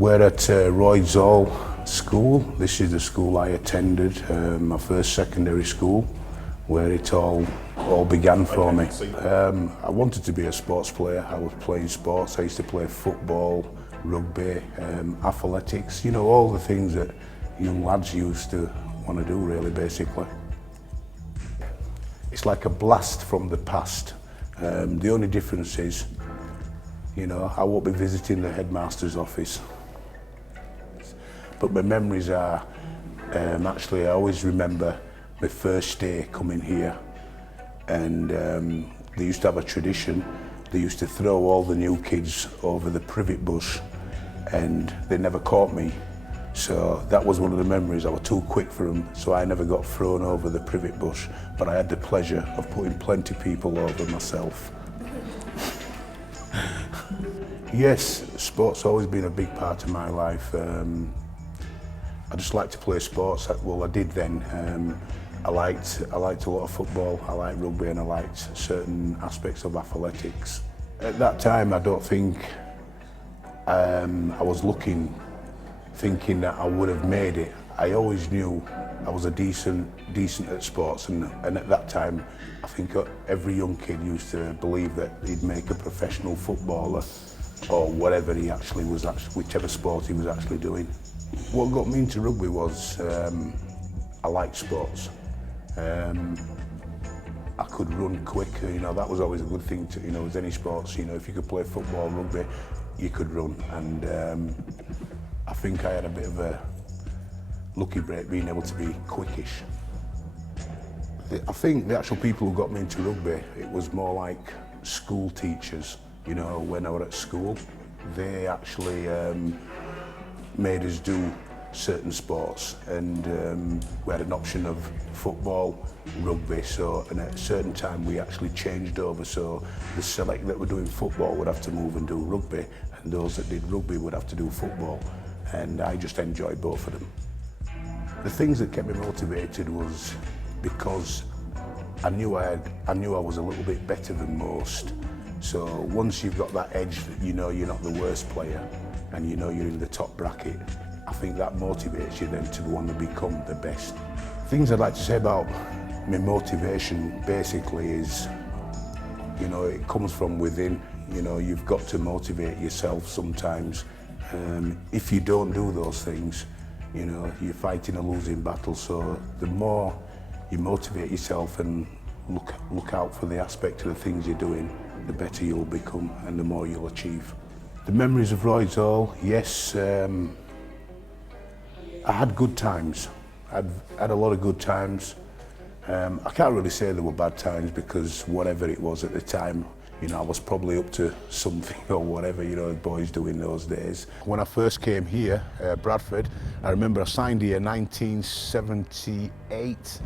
We're at Royds Hall School. This is the school I attended, my first secondary school, where it all began for me. I wanted to be a sports player. I was playing sports. I used to play football, rugby, athletics, you know, all the things that young lads used to want to do, really, basically. It's like a blast from the past. The only difference is, you know, I won't be visiting the headmaster's office. But my memories are, actually, I always remember my first day coming here, and they used to have a tradition. They used to throw all the new kids over the privet bush, and they never caught me. So that was one of the memories. I was too quick for them, so I never got thrown over the privet bush, but I had the pleasure of putting plenty of people over myself. Yes, sport's always been a big part of my life. I just like to play sports. Well, I did then. I liked a lot of football, I liked rugby, and I liked certain aspects of athletics. At that time, I don't think I was thinking that I would have made it. I always knew I was decent at sports, and at that time, I think every young kid used to believe that he'd make a professional footballer or whatever he actually was, whichever sport he was actually doing. What got me into rugby was I liked sports. I could run quick, you know, that was always a good thing to, you know, with any sports, you know, if you could play football, rugby, you could run. And I think I had a bit of a lucky break being able to be quickish. I think the actual people who got me into rugby, it was more like school teachers, you know, when I was at school. They actually made us do certain sports, and we had an option of football, rugby, so and at a certain time we actually changed over, so the select that were doing football would have to move and do rugby, and those that did rugby would have to do football, and I just enjoyed both of them. The things that kept me motivated was because I knew I was a little bit better than most. So once you've got that edge that you know you're not the worst player and you know you're in the top bracket, I think that motivates you then to go on to become the best. Things I'd like to say about my motivation basically is, you know, it comes from within. You know, you've got to motivate yourself sometimes. If you don't do those things, you know, you're fighting a losing battle. So the more you motivate yourself and look out for the aspect of the things you're doing, the better you'll become and the more you'll achieve. The memories of Royds Hall, yes, I had good times. I'd had a lot of good times. I can't really say there were bad times because whatever it was at the time, you know, I was probably up to something or whatever, you know, the boys do in those days. When I first came here, Bradford, I remember I signed here in 1978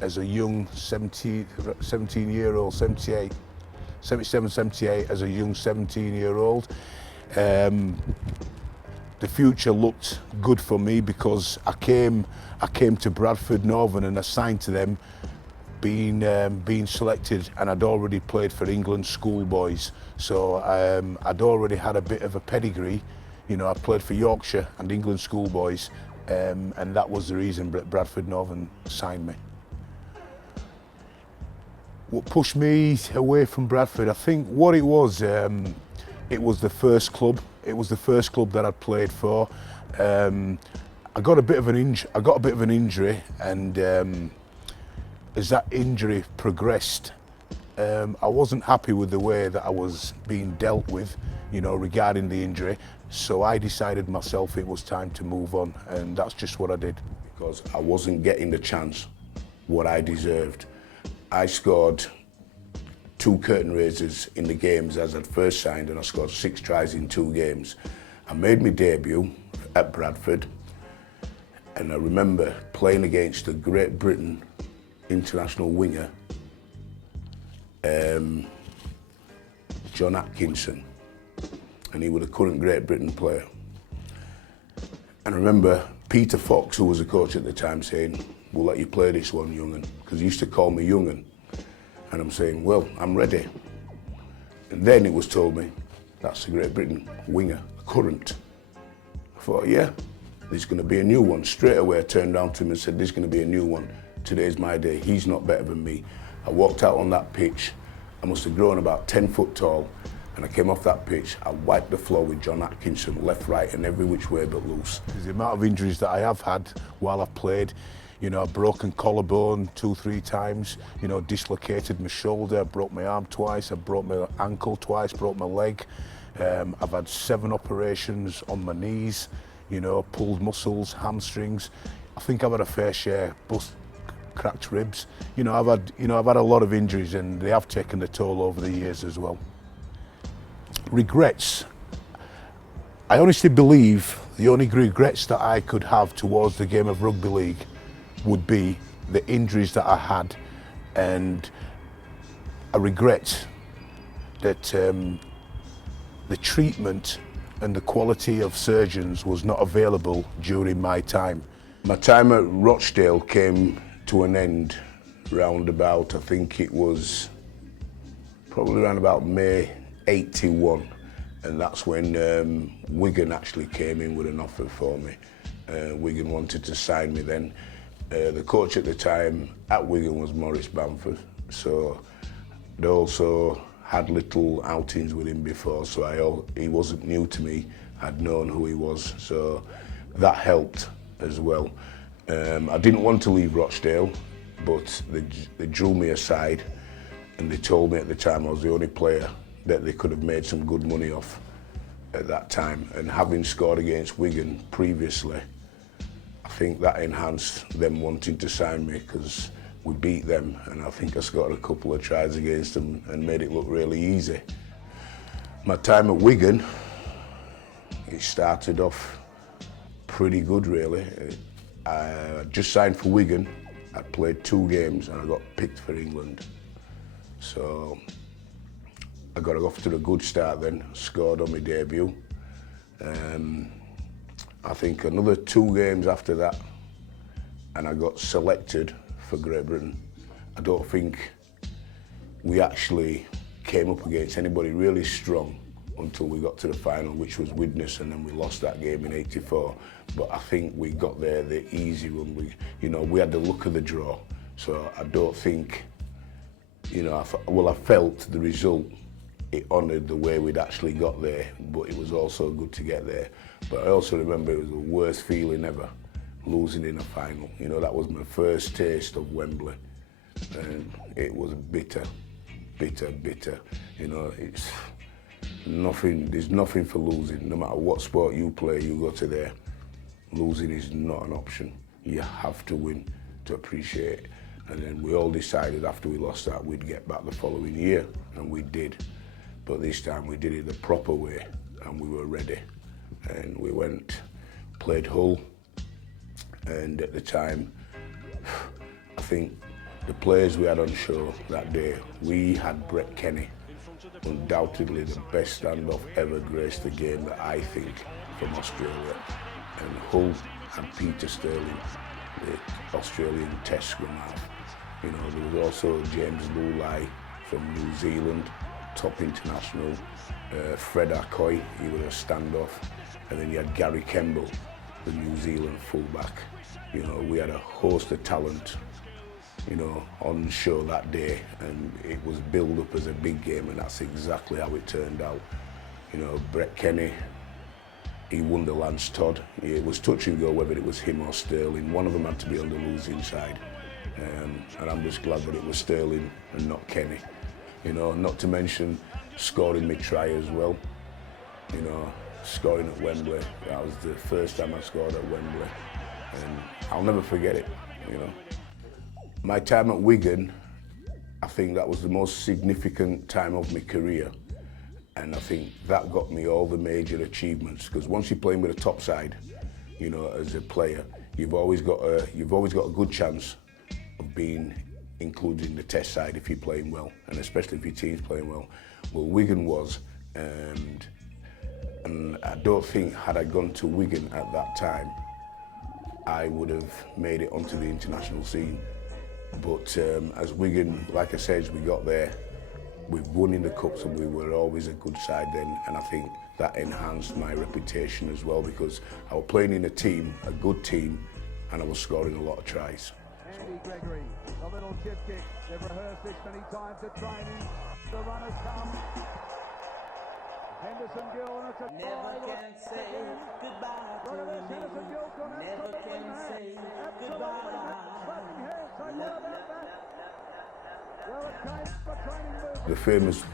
as a young 17-year-old, 77, 78 as a young 17-year-old. The future looked good for me because I came to Bradford Northern and I signed to them being selected, and I'd already played for England schoolboys, so I'd already had a bit of a pedigree. You know, I played for Yorkshire and England schoolboys, and that was the reason Bradford Northern signed me. What pushed me away from Bradford, I think what it was the first club. It was the first club that I'd played for. I got a bit of an injury, and as that injury progressed, I wasn't happy with the way that I was being dealt with, you know, regarding the injury. So I decided myself it was time to move on, and that's just what I did. Because I wasn't getting the chance what I deserved. I scored 2 curtain raisers in the games as I'd first signed, and I scored 6 tries in 2 games. I made my debut at Bradford, and I remember playing against a Great Britain international winger, John Atkinson, and he was a current Great Britain player. And I remember Peter Fox, who was a coach at the time, saying, "We'll let you play this one, young'un," because he used to call me young'un. And I'm saying, well, I'm ready. And then it was told me, that's the Great Britain winger, current. I thought, yeah, there's going to be a new one. Straight away I turned around to him and said, there's going to be a new one. Today's my day. He's not better than me. I walked out on that pitch. I must have grown about 10 foot tall, and I came off that pitch. I wiped the floor with John Atkinson, left, right, and every which way but loose. The amount of injuries that I have had while I've played, you know, I've broken collarbone 2-3 times, you know, dislocated my shoulder, broke my arm twice, I broke my ankle twice, broke my leg. I've had 7 operations on my knees, you know, pulled muscles, hamstrings. I think I've had a fair share, cracked ribs. You know, I've had a lot of injuries, and they have taken the toll over the years as well. Regrets. I honestly believe the only regrets that I could have towards the game of rugby league would be the injuries that I had, and I regret that the treatment and the quality of surgeons was not available during my time. My time at Rochdale came to an end round about, I think it was probably around about May 81, and that's when Wigan actually came in with an offer for me. Wigan wanted to sign me then. The coach at the time at Wigan was Maurice Bamford, so they also had little outings with him before, so he wasn't new to me. I'd known who he was, so that helped as well. I didn't want to leave Rochdale, but they drew me aside, and they told me at the time I was the only player that they could have made some good money off at that time. And having scored against Wigan previously, I think that enhanced them wanting to sign me, because we beat them, and I think I scored a couple of tries against them and made it look really easy. My time at Wigan, it started off pretty good really. I just signed for Wigan. I played 2 games and I got picked for England. So I got off to a good start then, scored on my debut. I think another 2 games after that, and I got selected for Great Britain. I don't think we actually came up against anybody really strong until we got to the final, which was Widnes, and then we lost that game in '84. But I think we got there the easy run. We had the luck of the draw, so I don't think, I felt the result, it honoured the way we'd actually got there, but it was also good to get there. But I also remember it was the worst feeling ever, losing in a final. You know, that was my first taste of Wembley, and it was bitter, bitter, bitter. You know, it's nothing, there's nothing for losing. No matter what sport you play, you go to there, losing is not an option. You have to win to appreciate it. And then we all decided after we lost that we'd get back the following year, and we did. But this time we did it the proper way, and we were ready. And we went, played Hull, and at the time, I think the players we had on show that day, we had Brett Kenny, undoubtedly the best standoff ever graced the game that I think from Australia. And Hull had Peter Sterling, the Australian test scrum half. You know, there was also James Lulai from New Zealand, top international, Fred Acoy, he was a standoff, and then you had Gary Kemble, the New Zealand fullback. You know, we had a host of talent, you know, on show that day, and it was billed up as a big game, and that's exactly how it turned out. You know, Brett Kenny, he won the Lance Todd. It was touch and go whether it was him or Sterling. One of them had to be on the losing side, and I'm just glad that it was Sterling and not Kenny. You know, not to mention scoring me try as well. You know, scoring at Wembley. That was the first time I scored at Wembley, and I'll never forget it. You know, my time at Wigan, I think that was the most significant time of my career. And I think that got me all the major achievements, because once you're playing with a top side, you know, as a player, you've always got a good chance of being included in the test side if you're playing well, and especially if your team's playing well. Well, Wigan was, and I don't think had I gone to Wigan at that time, I would have made it onto the international scene. But as Wigan, like I said, we got there, we've won in the cups and we were always a good side then, and I think that enhanced my reputation as well because I was playing in a team, a good team, and I was scoring a lot of tries. Andy Gregory, a little chip kick. They've rehearsed this many times at training. The runners come. Henderson Gill, and it's a Never can say goodbye to Henderson Gill gone Never can say goodbye. clapping hands. Say what about that? Well, it came for training movement.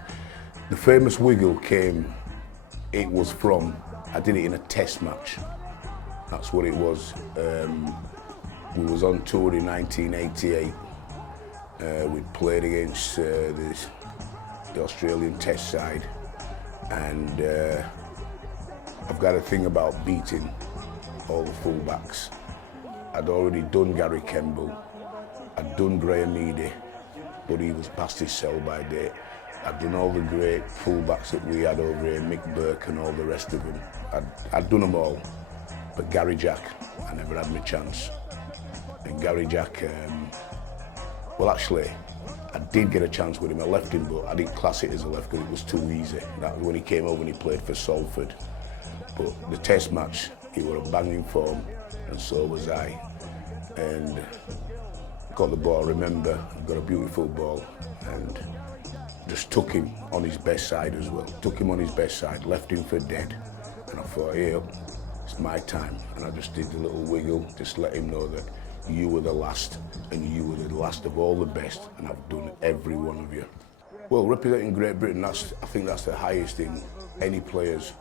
The famous wiggle came, it was from, I did it in a test match. That's what it was. We was on tour in 1988. We played against the Australian test side, and I've got a thing about beating all the fullbacks. I'd already done Gary Kemble, I'd done Graham Eady, but he was past his sell-by date. I'd done all the great fullbacks that we had over here, Mick Burke and all the rest of them. I'd done them all, but Gary Jack, I never had my chance. And Gary Jack, well actually, I did get a chance with him. I left him, but I didn't class it as a left because it was too easy. That was when he came over and he played for Salford. But the test match, he was a banging form, and so was I. And got the ball, remember, got a beautiful ball, and just took him on his best side as well. Took him on his best side, left him for dead. And I thought, hey, it's my time. And I just did the little wiggle, just let him know that you were the last, and you were the last of all the best, and I've done every one of you. Well, representing Great Britain, I think that's the highest in any player's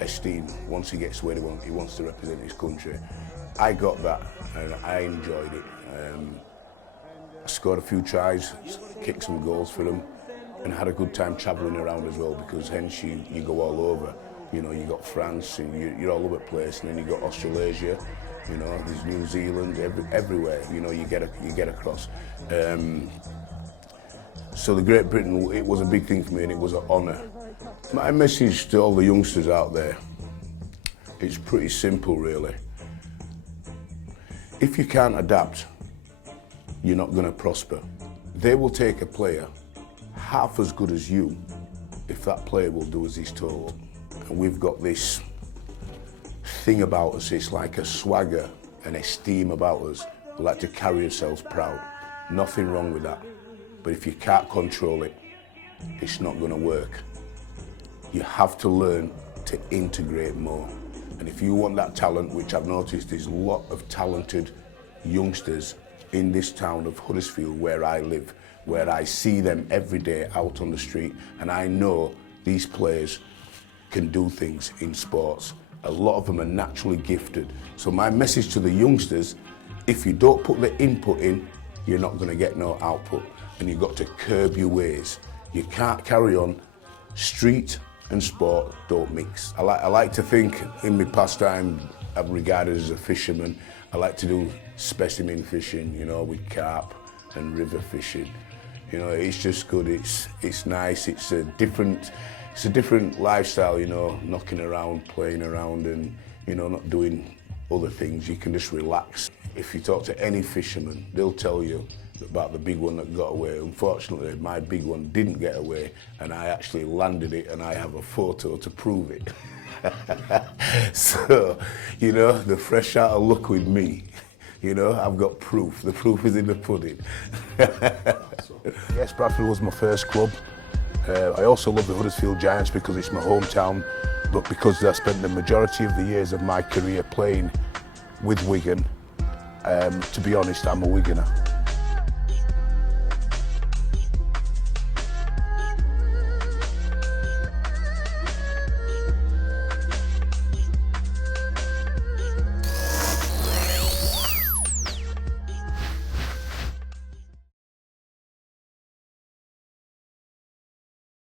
esteem. Once he gets where he wants to represent his country. I got that, and I enjoyed it. I scored a few tries, kicked some goals for them, and had a good time travelling around as well, because hence you go all over. You know, you got France, and you're all over the place, and then you got Australasia. You know, there's New Zealand, everywhere. You know, you get across. So the Great Britain, it was a big thing for me, and it was an honour. My message to all the youngsters out there, it's pretty simple, really. If you can't adapt, you're not going to prosper. They will take a player half as good as you if that player will do as he's told. And we've got this thing about us, it's like a swagger, an esteem about us. We like to carry ourselves proud. Nothing wrong with that. But if you can't control it, it's not going to work. You have to learn to integrate more. And if you want that talent, which I've noticed there's a lot of talented youngsters in this town of Huddersfield where I live, where I see them every day out on the street, and I know these players can do things in sports. A lot of them are naturally gifted. So my message to the youngsters, if you don't put the input in, you're not going to get no output. And you've got to curb your ways. You can't carry on. Street and sport don't mix. I like to think in my pastime, I'm regarded as a fisherman. I like to do specimen fishing, you know, with carp and river fishing. You know, it's just good, it's nice, it's a different lifestyle, you know, knocking around, playing around and, you know, not doing other things. You can just relax. If you talk to any fisherman, they'll tell you about the big one that got away. Unfortunately, my big one didn't get away, and I actually landed it, and I have a photo to prove it. So, you know, the fresh out of luck with me. You know, I've got proof. The proof is in the pudding. Yes, Bradford was my first club. I also love the Huddersfield Giants because it's my hometown, but because I spent the majority of the years of my career playing with Wigan, to be honest, I'm a Wiganer.